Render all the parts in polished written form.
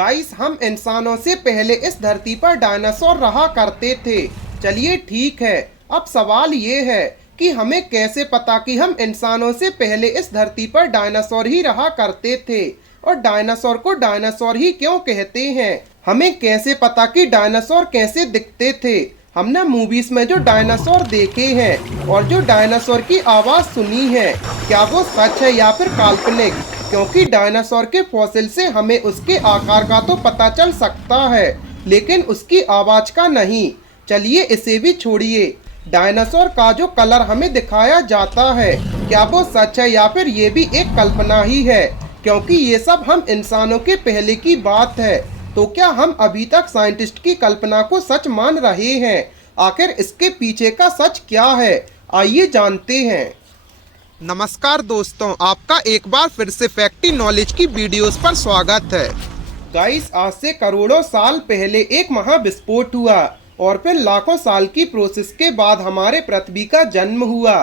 Guys, हम इंसानों से पहले इस धरती पर डायनासोर रहा करते थे। चलिए ठीक है, अब सवाल ये है कि हमें कैसे पता कि हम इंसानों से पहले इस धरती पर डायनासोर ही रहा करते थे, और डायनासोर को डायनासोर ही क्यों कहते हैं। हमें कैसे पता कि डायनासोर कैसे दिखते थे। हमने मूवीज में जो डायनासोर देखे हैं और जो डायनासोर की आवाज सुनी है, क्या वो सच है या फिर काल्पनिक। क्योंकि डायनासोर के फॉसिल से हमें उसके आकार का तो पता चल सकता है, लेकिन उसकी आवाज का नहीं। चलिए इसे भी छोड़िए, डायनासोर का जो कलर हमें दिखाया जाता है, क्या वो सच है या फिर ये भी एक कल्पना ही है। क्योंकि ये सब हम इंसानों के पहले की बात है, तो क्या हम अभी तक साइंटिस्ट की कल्पना को सच मान रहे हैं। आखिर इसके पीछे का सच क्या है, आइए जानते हैं। नमस्कार दोस्तों, आपका एक बार फिर से फैक्टी नॉलेज की वीडियोस पर स्वागत है। गाइस, आज से करोड़ों साल पहले एक महाविस्फोट हुआ और फिर लाखों साल की प्रोसेस के बाद हमारे पृथ्वी का जन्म हुआ।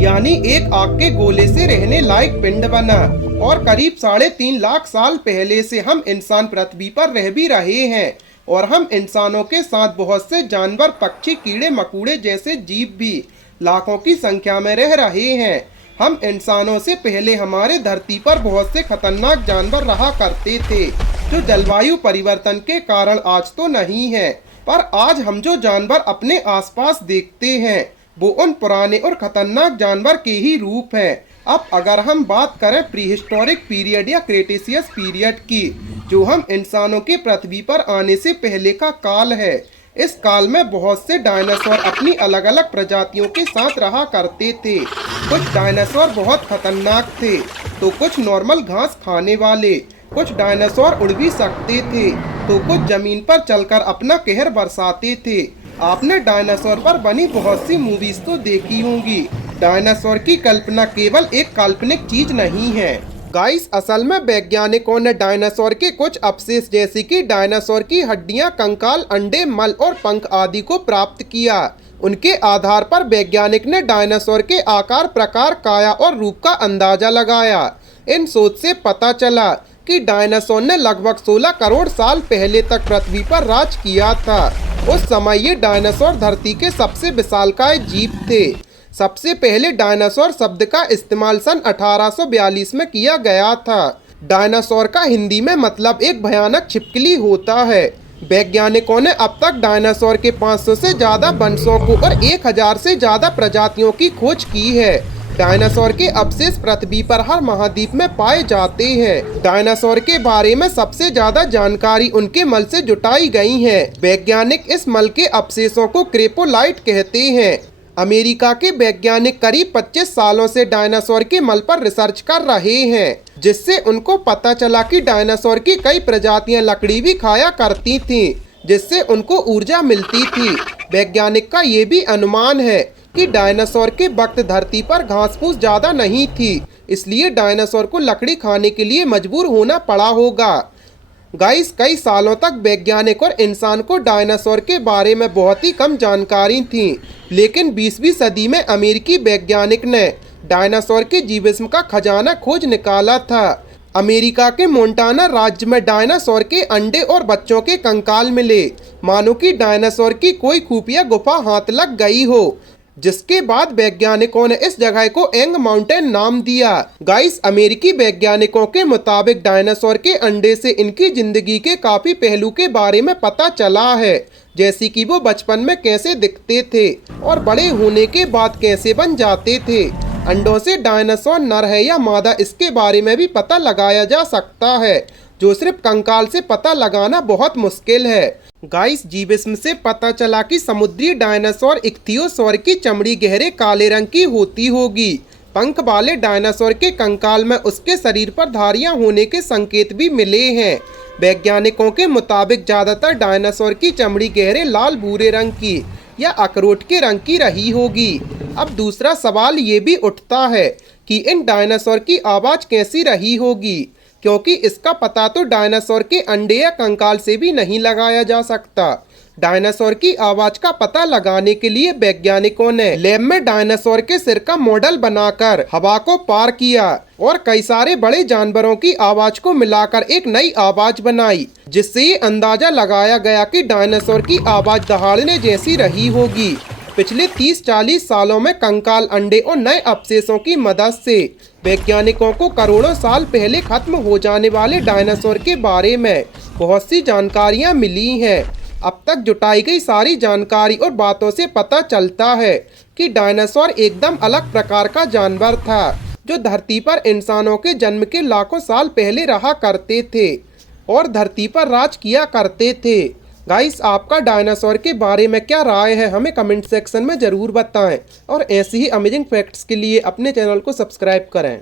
यानी एक आग के गोले से रहने लायक पिंड बना, और करीब 3.5 लाख साल पहले से हम इंसान पृथ्वी पर रह भी रहे हैं। और हम इंसानों के साथ बहुत से जानवर, पक्षी, कीड़े मकोड़े जैसे जीव भी लाखों की संख्या में रह रहे हैं। हम इंसानों से पहले हमारे धरती पर बहुत से खतरनाक जानवर रहा करते थे, जो जलवायु परिवर्तन के कारण आज तो नहीं है। पर आज हम जो जानवर अपने आसपास देखते हैं, वो उन पुराने और खतरनाक जानवर के ही रूप हैं। अब अगर हम बात करें प्रीहिस्टोरिक पीरियड या क्रेटेशियस पीरियड की, जो हम इंसानों के पृथ्वी पर आने से पहले का काल है, इस काल में बहुत से डायनासोर अपनी अलग अलग प्रजातियों के साथ रहा करते थे। कुछ डायनासोर बहुत खतरनाक थे, तो कुछ नॉर्मल घास खाने वाले। कुछ डायनासोर उड़ भी सकते थे, तो कुछ जमीन पर चलकर अपना कहर बरसाते थे। आपने डायनासोर पर बनी बहुत सी मूवीज तो देखी होंगी। डायनासोर की कल्पना केवल एक काल्पनिक चीज नहीं है। गाइस, असल में वैज्ञानिकों ने डायनासोर के कुछ अवशेष जैसे कि डायनासोर की हड्डियां, कंकाल, अंडे, मल और पंख आदि को प्राप्त किया। उनके आधार पर वैज्ञानिक ने डायनासोर के आकार, प्रकार, काया और रूप का अंदाजा लगाया। इन शोध से पता चला कि डायनासोर ने लगभग 16 करोड़ साल पहले तक पृथ्वी पर राज किया था। उस समय ये डायनासोर धरती के सबसे विशालकाय जीव थे। सबसे पहले डायनासोर शब्द का इस्तेमाल सन 1842 में किया गया था। डायनासोर का हिंदी में मतलब एक भयानक छिपकली होता है। वैज्ञानिकों ने अब तक डायनासोर के 500 से ज्यादा वंशों को और 1000 से ज्यादा प्रजातियों की खोज की है। डायनासोर के अवशेष पृथ्वी पर हर महाद्वीप में पाए जाते हैं। डायनासोर के बारे में सबसे ज्यादा जानकारी उनके मल से जुटाई गई है। वैज्ञानिक इस मल के अवशेषों को क्रेपोलाइट कहते हैं। अमेरिका के वैज्ञानिक करीब 25 सालों से डायनासोर के मल पर रिसर्च कर रहे हैं, जिससे उनको पता चला कि डायनासोर की कई प्रजातियां लकड़ी भी खाया करती थीं, जिससे उनको ऊर्जा मिलती थी। वैज्ञानिक का ये भी अनुमान है कि डायनासोर के वक्त धरती पर घास फूस ज्यादा नहीं थी, इसलिए डायनासोर को लकड़ी खाने के लिए मजबूर होना पड़ा होगा। गाइस, कई सालों तक वैज्ञानिक और इंसान को डायनासोर के बारे में बहुत ही कम जानकारी थी, लेकिन 20वीं सदी में अमेरिकी वैज्ञानिक ने डायनासोर के जीवाश्म का खजाना खोज निकाला था। अमेरिका के मोंटाना राज्य में डायनासोर के अंडे और बच्चों के कंकाल मिले, मानो कि डायनासोर की कोई खुफिया गुफा हाथ लग गई हो, जिसके बाद वैज्ञानिकों ने इस जगह को एंग माउंटेन नाम दिया। गाइस, अमेरिकी वैज्ञानिकों के मुताबिक डायनासोर के अंडे से इनकी जिंदगी के काफी पहलू के बारे में पता चला है, जैसे कि वो बचपन में कैसे दिखते थे और बड़े होने के बाद कैसे बन जाते थे। अंडों से डायनासोर नर है या मादा, इसके बारे में भी पता लगाया जा सकता है, जो सिर्फ कंकाल से पता लगाना बहुत मुश्किल है। गाइस, जीवाश्म से पता चला कि समुद्री डायनासोर इख्थियोसौर की चमड़ी गहरे काले रंग की होती होगी। पंख वाले डायनासोर के कंकाल में उसके शरीर पर धारियां होने के संकेत भी मिले हैं। वैज्ञानिकों के मुताबिक ज्यादातर डायनासोर की चमड़ी गहरे लाल भूरे रंग की या अखरोट के रंग की रही होगी। अब दूसरा सवाल ये भी उठता है कि इन डायनासोर की आवाज कैसी रही होगी, क्योंकि इसका पता तो डायनासोर के अंडे या कंकाल से भी नहीं लगाया जा सकता। डायनासोर की आवाज का पता लगाने के लिए वैज्ञानिकों ने लैब में डायनासोर के सिर का मॉडल बनाकर हवा को पार किया और कई सारे बड़े जानवरों की आवाज को मिलाकर एक नई आवाज बनाई, जिससे ये अंदाजा लगाया गया कि डायनासोर की आवाज दहाड़ने जैसी रही होगी। पिछले 30-40 सालों में कंकाल, अंडे और नए अवशेषों की मदद से वैज्ञानिकों को करोड़ों साल पहले खत्म हो जाने वाले डायनासोर के बारे में बहुत सी जानकारियां मिली हैं। अब तक जुटाई गई सारी जानकारी और बातों से पता चलता है कि डायनासोर एकदम अलग प्रकार का जानवर था, जो धरती पर इंसानों के जन्म के लाखों साल पहले रहा करते थे और धरती पर राज किया करते थे। गाइस, आपका डायनासोर के बारे में क्या राय है, हमें कमेंट सेक्शन में ज़रूर बताएं और ऐसी ही अमेजिंग फैक्ट्स के लिए अपने चैनल को सब्सक्राइब करें।